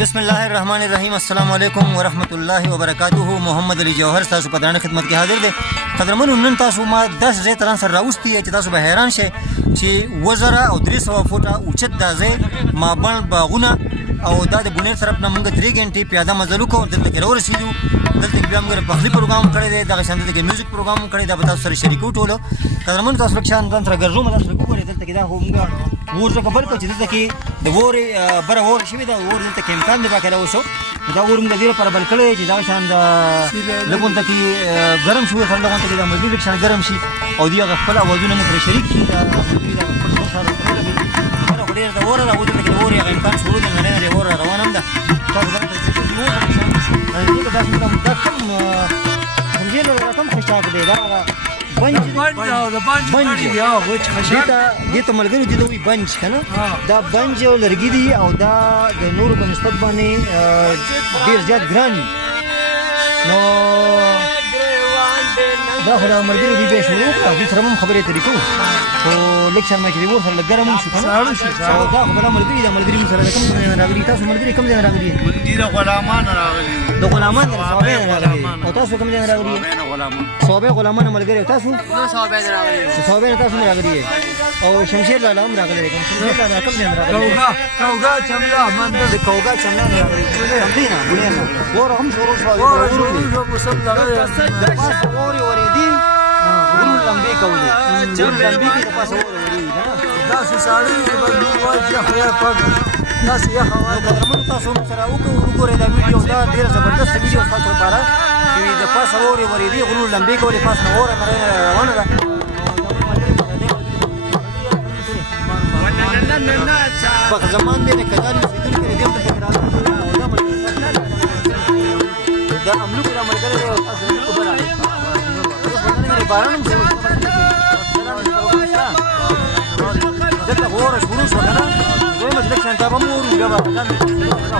بسم الله الرحمن الرحیم. السلام علیکم ورحمۃ الله وبرکاتہ. محمد علی جوهر تاسو په درانه خدمت کې حاضر دی. قدرمنو نن تاسو ما 10 ځای تران سره راوستي چې تاسو به حیران شئ چې 2300 فوټه اوچت دا ځای مابڼ باغونه او دا د بونیر طرف نه موږ 3 غنټې پیاده مزل وکړو. دلته کې راورسېدو. دلته بیا موږ پخلي پروګرام کړی دی، دغه شان دلته کې میوزیک پروګرام کړی دا به تاسو سره شریکو ټولو. قدرمنو تاسو لږ شان ځان سره ګرځوم، تاسو وګورئ دلته کې دا خو موږ اور څخه بل کړو چې دلته کې د اورې بره اور شوي ده. اور دلته کې امکان دی باقاعده اوسو دا اور موږ د دې لپاره بل کړی چې دغه شان د لږ غونته کې ګرم شوي سره لږ غونته کې دا مزید لږ شان ګرم شي او دوی هغه خپل اوازونه مو سره شریک شي. دا ملګري دا خپل شور سره لګوي بره خو ډېر د اوره راوځي دلته کې د اور هغه امکان شروع دی، نړۍ نه د اور روان هم ده. تاسو دا کوم همزیل رقم خشاک دی دا بنج دې ته ملګرو دي دوی بنج که نه دا بنج او لرګي دي او دا د نورو په نسبت باندې ډېر زیات ګران دي. نو دا خو دا ملګري دوی بیا شروع کړه، دوی سره هم خبرې اترې کوو خو لږ شان ما چې د اور سره لږ ګرم هم شو که نه. او دا خو بله ملګري دا ملګري موږ سره د کوم ځای نه راغلي؟ تاسو ملګري کوم ځای نه راغلي؟ د غلامان راغلي. د غلامان نه صحابه نه راغلي. او تاسو کوم ځای نه راغلي؟ صحابه غلامان ملګري. او تاسو؟ صحابه نه راغلي. صحابه نه تاسو نه راغلي. او شمشیر لاله هم راغلی دی. شمشیر لاله کوم ځای نه راغلی؟ کوګا چملا من د کوګا چملا نه راغلی. همدې نه بونیر نه اور هم شروع شو. د پاسه اورې ورېدي غرونه لمبې کولې. غرونه لمبې کې د پاسه اور ورېدي که نه داسې ساړه دي بس موږ یخ یا پټ داسې یخ هوا نو قدرمنو تاسو هم سره وګورئ دا ویډیو. دا ډېره زبردسته ویډیو ستاسو لپاره چې د پاسه اورې ورېدي غرونه لمبې کولې پاس نه اوره روانه ده. په زمان دی نه کدار اوسېدونکي دی هم دلته کې راغلي او دا ملګري دا املوکو دا ملګری دی او تاسو املوکو به راغلي. باران هم شروع شو دلته اوره شروع شوه که نه دویمه چې لږ شان دا به هم اور وي بیا به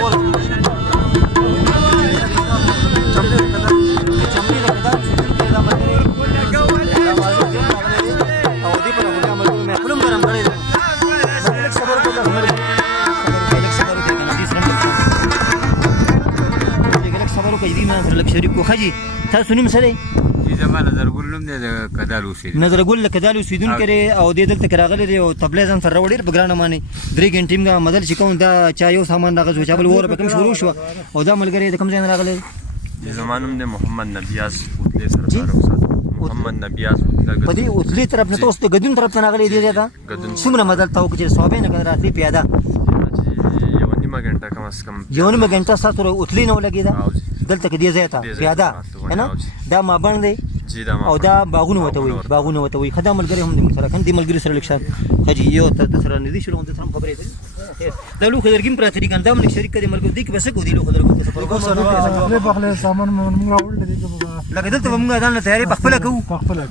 اوره چملي د کدار اوسېدونکي دا ملګری دا مازدیګر راغلی دی او دې په دا ملګرو مې خپل هم ګرم کړی دی. تاسو نوم څه دی؟ زما نظرګل نوم دی، د کدال اوسېدونکی. نظرګل له کدال اوسېدونکی دی او دی دلته کې راغلی دی او تبلی ځان سره راوړی ډېر په ګرانه باندې 3 غنټې موږ مزل چې کوم دا چا یو سامان دغه شو چا بل اوره به کوم شروع شوه او دا ملګری د کوم ځای نه راغلی؟ زما نوم دی محمد نبیاز اوتلې سره کار اوساتو. محمد نبیاز په دې اوتلې طرف نه تاسو د ګدون طرف نه راغلی دې ځای ته څومره مزل ته وکړو چې صحابې نه راتلې پیاده؟ یوه نیمه غنټه کم از کم. یوه نیمه غنټه ستاسو اوتلې نه ولګېده دلته کې دې ځای ته پیاده که نه؟ دا مابڼ دی او دا باغونه ورته وایي، باغونه ورته وایي. ښه دا ملګری هم زموږ سره دې ملګري سره لږ شان ښه جي یو تر ده سره نږدې شولو ده سره هم خبرې کوي. دا لوښه لرګي هم پراته دي که نه دا هم لږ شریک کړي ملګرو. دې کې به څه کوو دې لوښه لرګو ته سفر پخلی سامان موږ راوړلی دی لکه دلته به موږ ځان له تیارې پخپله کوو.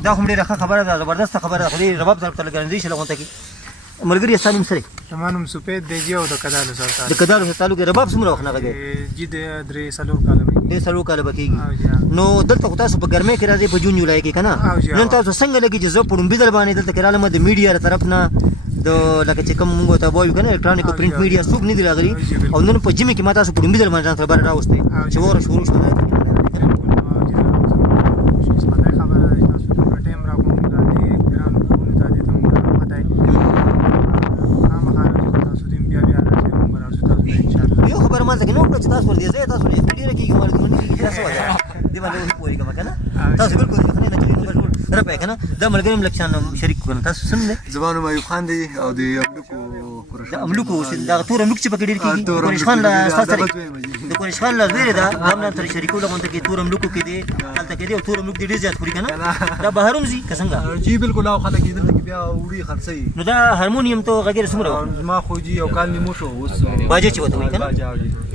دا خو هم ډېره ښه خبره ده، زبردسته خبره ده. خو دې رباب طرف ته لږ نږدې شي لغونته کې ملګري ستا نوم څه دی؟ زما نوم سپید دی جي او د کدالو سره تعلق. د کدالو سره تعلق دی. رباب څومره وخت نه غږی؟ جي د 3-4 کاله به کېږي. 3-4 کاله به کېږي. نو دلته خو تاسو په ګرمۍ کې راځئ په جون جولای کې که نه؟ نن تاسو څنګه لګي چې زه په ړومبي ځل باندې دلته کې رالم د میډیا له طرف نه د لکه چې کوم موږ ورته وایو که نه الکترونیک او پرنټ میډیا څوک نه دي راغلي او نن په ژمي کې ما تاسو په ړومبي ځل باندې ځان سره بهر راوستی چې اوره شروع شوه. یو خبره ما ځکه نه وکړه چې تاسو ور دې ځای تاسو نه ډېره کېږي مالې دونه کېږي چې څه وجه دې باندې وپوهېږم که نه؟ تاسو بلکل یخنۍ نه چلېږي بس رپی که نه؟ دا ملګري هم لږ شان شریک کړو. تاسو څه نوم دی؟ زما نوم ایوب خان دی او د املوکو د املوکو دغه تور املوک چې پکې ډېر کېږي د قریش خان له ستا سره د قریش خان له زوی دی دا هم نه سره شریکو لغونته کې تور املوکو کې دی هلته کې دی او تور املوک دی ډېر زیات خوري که نه؟ دا بهر هم ځي که څنګه؟ جي بالکل او خلک یې دلته کې بیا وړي خرڅوي. نو دا هارمونیم ته غږېږي څومره وخت؟ زما خو جي یو کال نیمو شو اوس باجه چې ورته وایي که نه؟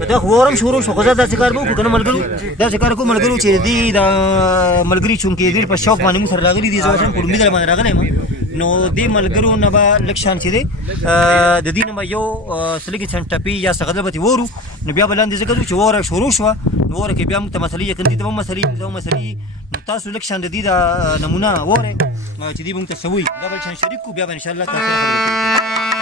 دا خو اور هم شروع شو خو زه داسې کار به وکړو که نه ملګرو؟ داسې کار کوو ملګرو چې دې د ملګري چونکې ډېر په شوق باندې موږ سره راغلي دي. زه اوس هم په ړومبي ځل باندې راغلی یم نو دې ملګرو نه به لږ شان چې دی د دې نه به یو څه لږې څه ټپي یا څه غدل به ترې وورو نو بیا به لاندې ځکه ځو چې اوره شروع شوه نو اوره کې بیا موږ ته مسلې یقین دي ته هم مسلې موږ ته هم مسلې نو تاسو لږ شان د دې د نمونه وورئ چې دې موږ ته څه وایي دا به شان شریک کړو بیا به انشاءالله تاسو سره خبرې کوو.